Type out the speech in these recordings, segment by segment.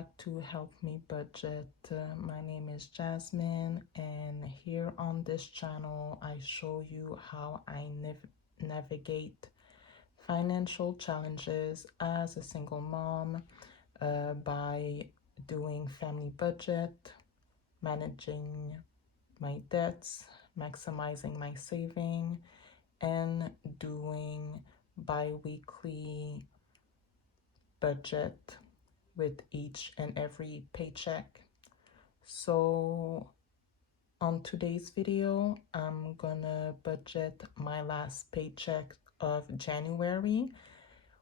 back to Help Me Budget. My name is Jasmine, and here on this channel, I show you how I navigate financial challenges as a single mom by doing family budget, managing my debts, maximizing my saving, and doing bi-weekly budget with each and every paycheck. So on today's video, I'm gonna budget my last paycheck of January.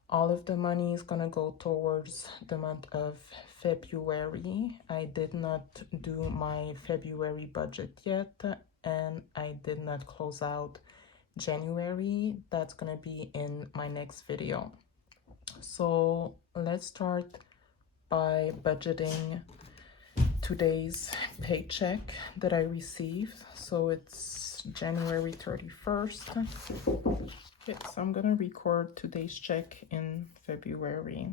All of the money is gonna go towards the month of February. I did not do my February budget yet, and I did not close out January. That's gonna be in my next video. So let's start by budgeting today's paycheck that I received. So it's January 31st. Okay, so I'm gonna record today's check in February.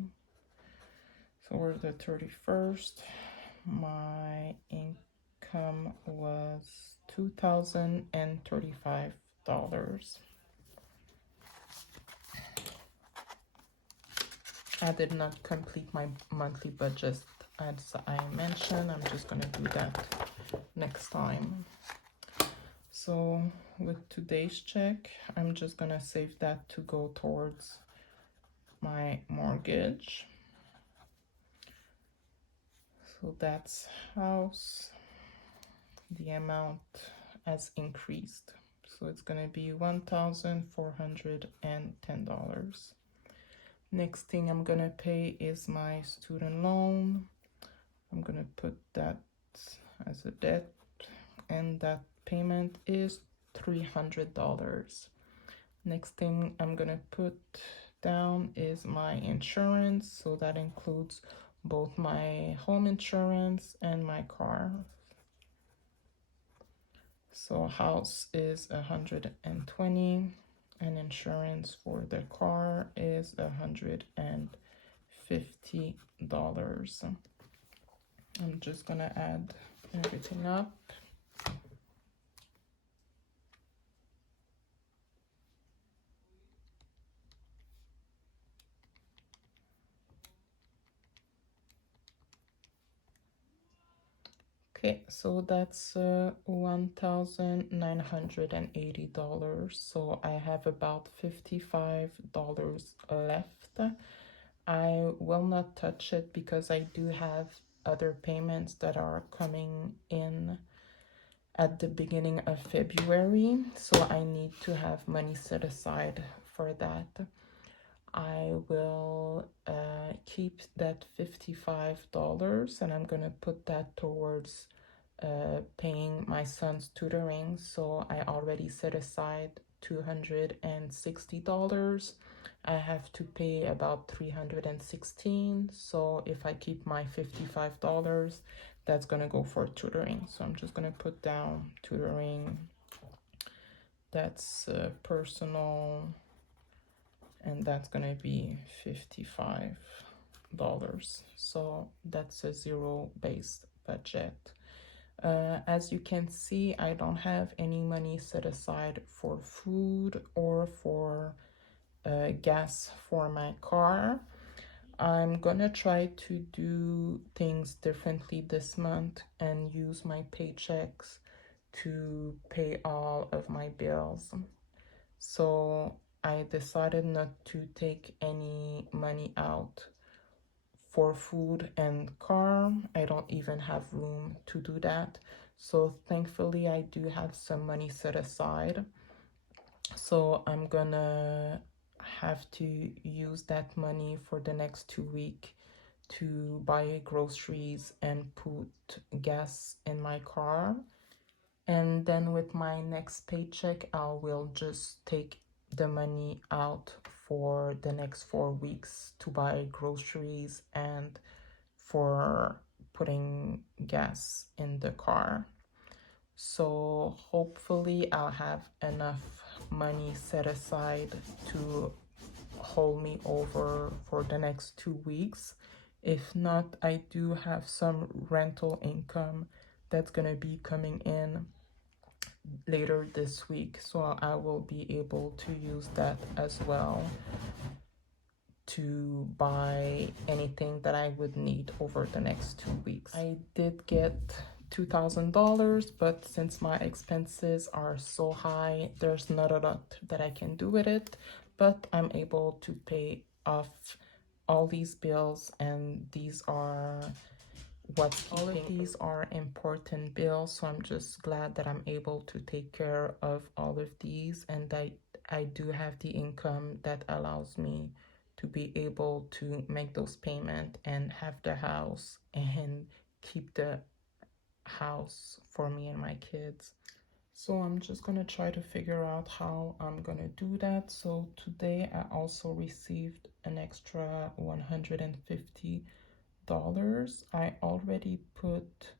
So we're the 31st. My income was $2,035. I did not complete my monthly budget as I mentioned. I'm just gonna do that next time. So with today's check, I'm just gonna save that to go towards my mortgage. So that's house. The amount has increased. So it's gonna be $1,410. Next thing I'm gonna pay is my student loan. I'm gonna put that as a debt, and that payment is $300. Next thing I'm gonna put down is my insurance. So that includes both my home insurance and my car. So house is $120. And insurance for the car is $150. I'm just gonna add everything up. Okay, so that's $1,980. So I have about $55 left. I will not touch it because I do have other payments that are coming in at the beginning of February. So I need to have money set aside for that. I will keep that $55 and I'm gonna put that towards paying my son's tutoring. So I already set aside $260. I have to pay about $316. So if I keep my $55, that's gonna go for tutoring. So I'm just gonna put down tutoring. That's personal, and that's gonna be $55. So that's a zero-based budget. As you can see, I don't have any money set aside for food or for gas for my car. I'm gonna try to do things differently this month and use my paychecks to pay all of my bills. So I decided not to take any money out for food and car. I don't even have room to do that. So thankfully I do have some money set aside. So I'm gonna have to use that money for the next 2 weeks to buy groceries and put gas in my car. And then with my next paycheck, I will just take the money out for the next 4 weeks to buy groceries and for putting gas in the car. So hopefully I'll have enough money set aside to hold me over for the next 2 weeks. If not, I do have some rental income that's gonna be coming in later this week, so I will be able to use that as well to buy anything that I would need over the next 2 weeks. I did get $2,000, but since my expenses are so high, there's not a lot that I can do with it, but I'm able to pay off all these bills, and these are all of these are important bills, so I'm just glad that I'm able to take care of all of these, and I do have the income that allows me to be able to make those payments and have the house and keep the house for me and my kids. So I'm just gonna try to figure out how I'm gonna do that. So today I also received an extra $150. I already put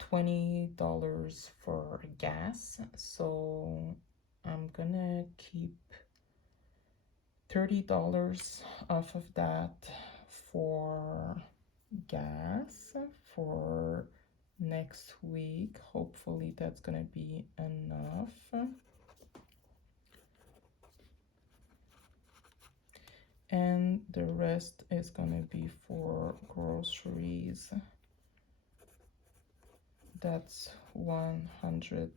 $20 for gas, so I'm gonna keep $30 off of that for gas for next week. Hopefully that's gonna be enough. And the rest is gonna be for groceries. That's $100.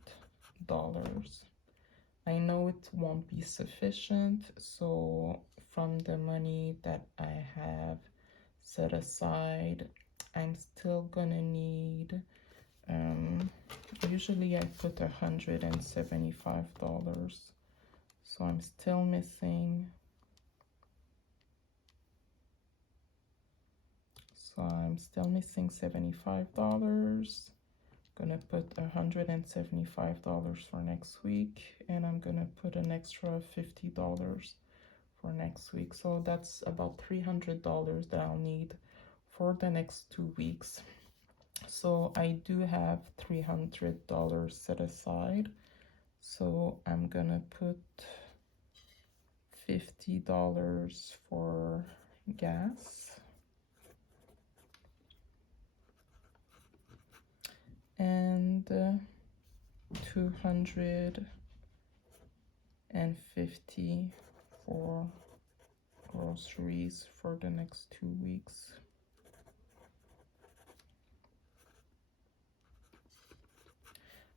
I know it won't be sufficient, so from the money that I have set aside, I'm still gonna need, usually I put $175, so I'm still missing, $75. Gonna put $175 for next week, and I'm gonna put an extra $50 for next week. So that's about $300 that I'll need for the next 2 weeks. So I do have $300 set aside. So I'm gonna put $50 for gas and 250 for groceries for the next 2 weeks.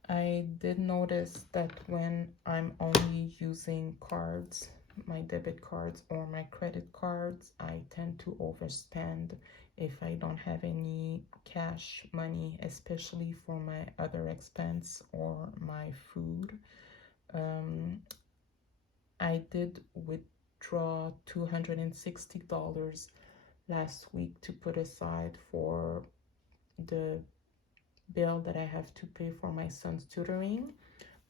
I did notice that when I'm only using cards, my debit cards or my credit cards, I tend to overspend if I don't have any cash money, especially for my other expense or my food. I did withdraw $260 last week to put aside for the bill that I have to pay for my son's tutoring.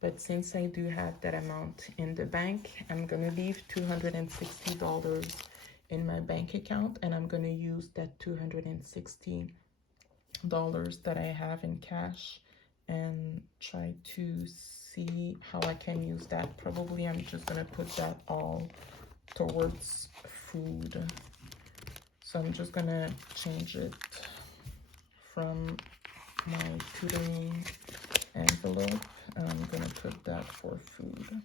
But since I do have that amount in the bank, I'm gonna leave $260 in my bank account, and I'm gonna use that $260 that I have in cash and try to see how I can use that. Probably I'm just gonna put that all towards food. So I'm just gonna change it from my tutoring envelope, and I'm gonna put that for food.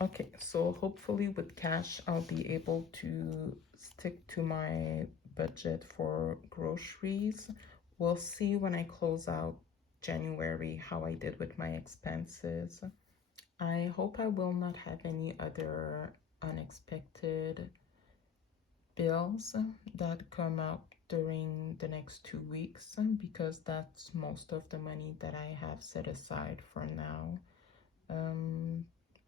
Okay, so hopefully with cash, I'll be able to stick to my budget for groceries. We'll see when I close out January how I did with my expenses. I hope I will not have any other unexpected bills that come up during the next 2 weeks, because that's most of the money that I have set aside for now.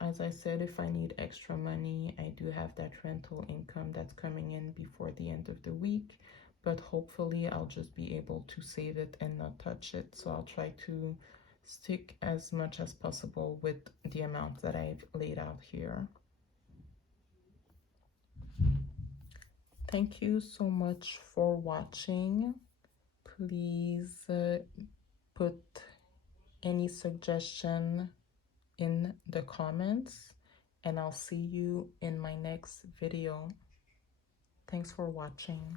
As I said, if I need extra money, I do have that rental income that's coming in before the end of the week, but hopefully I'll just be able to save it and not touch it. So I'll try to stick as much as possible with the amount that I've laid out here. Thank you so much for watching. Please put any suggestion in the comments, and I'll see you in my next video. Thanks for watching.